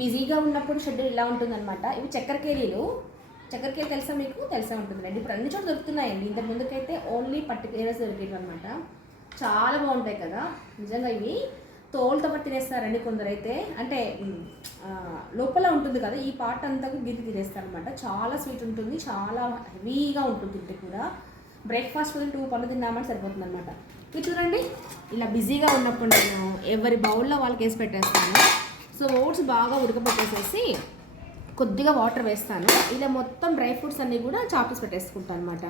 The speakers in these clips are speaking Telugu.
బిజీగా ఉన్నప్పుడు షెడ్యూల్ ఇలా ఉంటుందన్నమాట. ఇవి చక్కెరకేళీలు చక్కెరకేళి తెలుసా మీకు? తెలిసే ఉంటుందండి ఇప్పుడు అన్ని చోట్ల దొరుకుతున్నాయండి. ఇంతకు ముందుకైతే ఓన్లీ పర్టికులర్స్ దొరికేవి అనమాట చాలా బాగుంటాయి కదా. నిజంగా ఇవి తోలుతో పాటు తినేస్తారండి కొందరైతే. అంటే లోపల ఉంటుంది కదా ఈ పార్ట్ అంతా గిరి తినేస్తారు అనమాట చాలా స్వీట్ ఉంటుంది. చాలా హెవీగా ఉంటుంది తింటే కూడా. బ్రేక్ఫాస్ట్ టూ పనులు తిన్నామని సరిపోతుంది అనమాట ఇది చూడండి. ఇలా బిజీగా ఉన్నప్పుడు నేను ఎవరి బౌల్లో వాళ్ళకి వేసి పెట్టేస్తాను. సో బాగా ఉడకబెట్టేసేసి కొద్దిగా వాటర్ వేస్తాను. ఇలా మొత్తం డ్రై ఫ్రూట్స్ అన్నీ కూడా చాపేసి పెట్టేసుకుంటాను అనమాట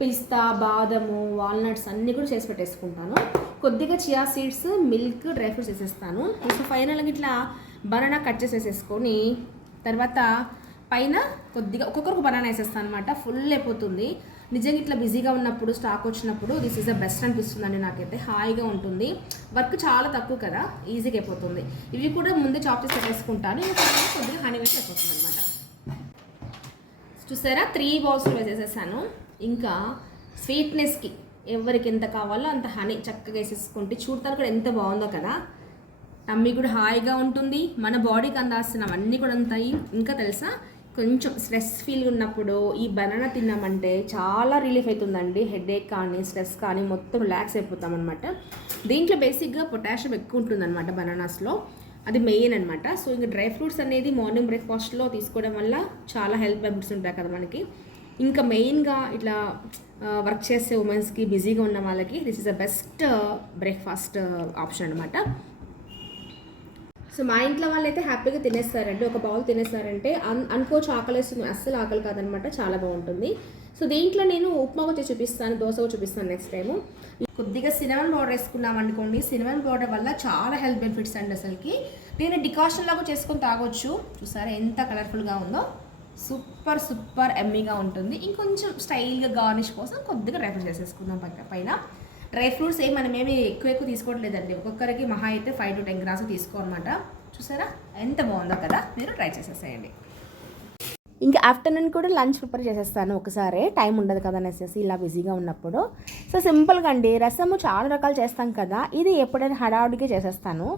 పిస్తా బాదము వాల్నట్స్ అన్నీ కూడా చేసి పెట్టేసుకుంటాను. కొద్దిగా chia seeds milk dry fruits వేసేస్తాను. ఇంకా ఫైనల్గా ఇట్లా బనానా కట్ చేసేసేసుకొని తర్వాత పైన కొద్దిగా ఒక్కొక్కరికి బనానా వేసేస్తాను అనమాట ఫుల్ అయిపోతుంది. నిజంగా ఇట్లా బిజీగా ఉన్నప్పుడు స్టాక్ వచ్చినప్పుడు దిస్ ఈజ్ ద బెస్ట్ అనిపిస్తుందండి నాకైతే. హాయిగా ఉంటుంది. వర్క్ చాలా తక్కువ కదా ఈజీగా అయిపోతుంది. ఇవి కూడా ముందే చాప్ చేసి పెట్టేసుకుంటాను. కొద్దిగా హనీ వేసి అయిపోతుంది అనమాట చూసారా త్రీ బౌల్స్ వేసేసేసాను. ఇంకా స్వీట్నెస్కి ఎవరికి ఎంత కావాలో అంత హనీ చక్కగా వేసేసుకుంటే చూడటానికి కూడా ఎంత బాగుందో కదా. టమ్మీ కూడా హాయిగా ఉంటుంది. మన బాడీకి అందాల్సినవన్నీ కూడా ఉంటాయి. ఇంకా తెలుసా? కొంచెం స్ట్రెస్ ఫీల్ ఉన్నప్పుడు ఈ బనానా తిన్నామంటే చాలా రిలీఫ్ అవుతుందండి హెడేక్ కానీ స్ట్రెస్ కానీ మొత్తం రిలాక్స్ అయిపోతాం అనమాట దీంట్లో బేసిక్గా పొటాషియం ఎక్కువ ఉంటుందన్నమాట బనానాస్లో. అది మెయిన్ అనమాట సో ఇంకా డ్రై ఫ్రూట్స్ అనేది మార్నింగ్ బ్రేక్ఫాస్ట్లో తీసుకోవడం వల్ల చాలా హెల్త్ బెనిఫిట్స్ ఉంటాయి కదా మనకి. ఇంకా మెయిన్గా ఇట్లా వర్క్ చేసే ఉమెన్స్కి బిజీగా ఉన్న వాళ్ళకి this is the best breakfast option అనమాట సో మా ఇంట్లో వాళ్ళైతే హ్యాపీగా తినేస్తారండి. ఒక బౌల్ తినేస్తారంటే అన్ అనుకోవచ్చు ఆకలేస్తుంది అస్సలు ఆకలి కాదనమాట చాలా బాగుంటుంది. సో దీంట్లో నేను ఉప్మా వచ్చి చూపిస్తాను దోశ చూపిస్తాను నెక్స్ట్ టైము కొద్దిగా సినిమా పౌడర్ వేసుకున్నాం అనుకోండి సినిమా పౌడర్ వల్ల చాలా హెల్త్ బెనిఫిట్స్ అండి అసలుకి. దీన్ని డికాషన్ లాగా చేసుకొని తాగొచ్చు. చూసారా ఎంత కలర్ఫుల్గా ఉందో. సూపర్ సూపర్ ఎమ్మీగా ఉంటుంది. ఇంకొంచెం స్టైల్గా గార్నిష్ కోసం కొద్దిగా రెఫర్ చేసేసుకుందాం పక్క పైన. డ్రై ఫ్రూట్స్ ఏం మనం ఏమి ఎక్కువ ఎక్కువ తీసుకోవట్లేదండి ఒక్కొక్కరికి మహా అయితే ఫైవ్ టు టెన్ గ్రామ్స్ తీసుకోనమాట చూసారా? ఎంత బాగుందో కదా? మీరు ట్రై చేసేసేయండి. ఇంకా ఆఫ్టర్నూన్ కూడా లంచ్ ప్రిపేర్ చేసేస్తాను ఒకసారి. టైం ఉండదు కదా అనేసి ఇలా బిజీగా ఉన్నప్పుడు. సో సింపుల్గా అండి రసము చాలా రకాలు చేస్తాం కదా. ఇది ఎప్పుడైనా హడావుడిగా చేసేస్తాను.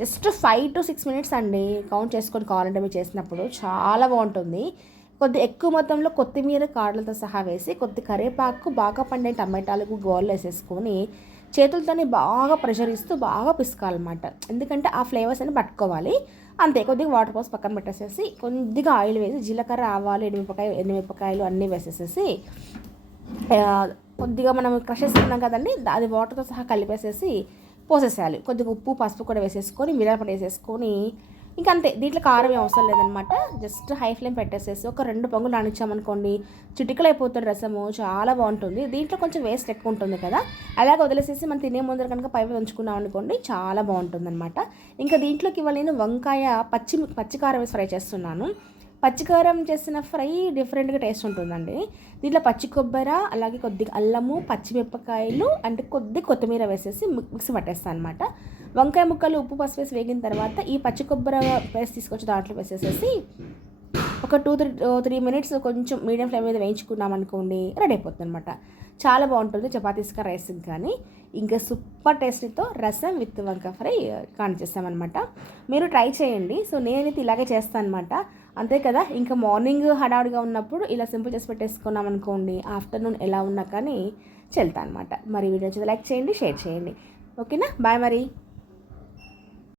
Just five to six minutes అండి. కౌంట్ చేసుకొని కావాలంటే మీరు చేసినప్పుడు చాలా బాగుంటుంది. కొద్ది ఎక్కువ మొత్తంలో కొత్తిమీర కాడలతో సహా వేసి కొద్ది కరివేపాకు బాగా పండే టమాటాలకు గోళ్ళు వేసేసుకొని చేతులతోనే బాగా ప్రెషర్ ఇస్తూ బాగా పిసుకాలన్నమాట. ఎందుకంటే ఆ ఫ్లేవర్స్ అని పట్టుకోవాలి. అంతే కొద్దిగా వాటర్ పోసి పక్కన పెట్టేసేసి కొద్దిగా ఆయిల్ వేసి జీలకర్ర ఆవాలు ఎండుమిరపకాయ ఎనిమిపకాయలు అన్నీ వేసేసేసి కొద్దిగా మనం క్రష్ చేస్తున్నాం కదండి అది వాటర్తో సహా కలిపేసేసి పోసేసేయాలి. కొద్దిగా ఉప్పు పసుపు కూడా వేసేసుకొని మిరపడి వేసేసుకొని ఇంకా అంతే దీంట్లో కారం అవసరం లేదనమాట. జస్ట్ హై ఫ్లేమ్ పెట్టేసేసి ఒక రెండు పొంగులు అనిచ్చామనుకోండి చిటికలు అయిపోతుంది రసము చాలా బాగుంటుంది. దీంట్లో కొంచెం వేస్ట్ ఎక్కువ ఉంటుంది కదా అలాగే వదిలేసేసి మనం తినే ముందర కనుక పై ఉంచుకున్నాం అనుకోండి చాలా బాగుంటుంది అనమాట ఇంకా దీంట్లోకి ఇవాళ నేను వంకాయ పచ్చి పచ్చికారం వేసి ఫ్రై చేస్తున్నాను. పచ్చికారం చేసిన ఫ్రై డిఫరెంట్గా టేస్ట్ ఉంటుందండి. దీంట్లో పచ్చి కొబ్బరి అలాగే కొద్దిగా అల్లము పచ్చిమిరపకాయలు అంటే కొద్ది కొత్తిమీర వేసేసి మిక్సీ పట్టేస్తాను అనమాట వంకాయ ముక్కలు ఉప్పు పసుపు వేసి వేగిన తర్వాత ఈ పచ్చి కొబ్బరి పేస్ట్ తీసుకొచ్చి దాంట్లో వేసేసేసి ఒక టూ త్రీ త్రీ మినిట్స్ కొంచెం మీడియం ఫ్లేమ్ మీద వేయించుకున్నాం అనుకోండి రెడీ అయిపోతుంది అనమాట చాలా బాగుంటుంది చపాతీస్కా రైస్ కానీ. ఇంకా సూపర్ టేస్టీతో రసం విత్ వంక ఫ్రై కానిచేస్తామన్నమాట మీరు ట్రై చేయండి. సో నేనైతే ఇలాగే చేస్తాను అనమాట అంతే కదా ఇంకా మార్నింగ్ హడావుడిగా ఉన్నప్పుడు ఇలా సింపుల్ చేసి పెట్టేసుకున్నాం అనుకోండి ఆఫ్టర్నూన్ ఎలా ఉన్నా కానీ చెల్తా అనమాట మరి వీడియో లైక్ చేయండి షేర్ చేయండి. ఓకేనా? బాయ్ మరి.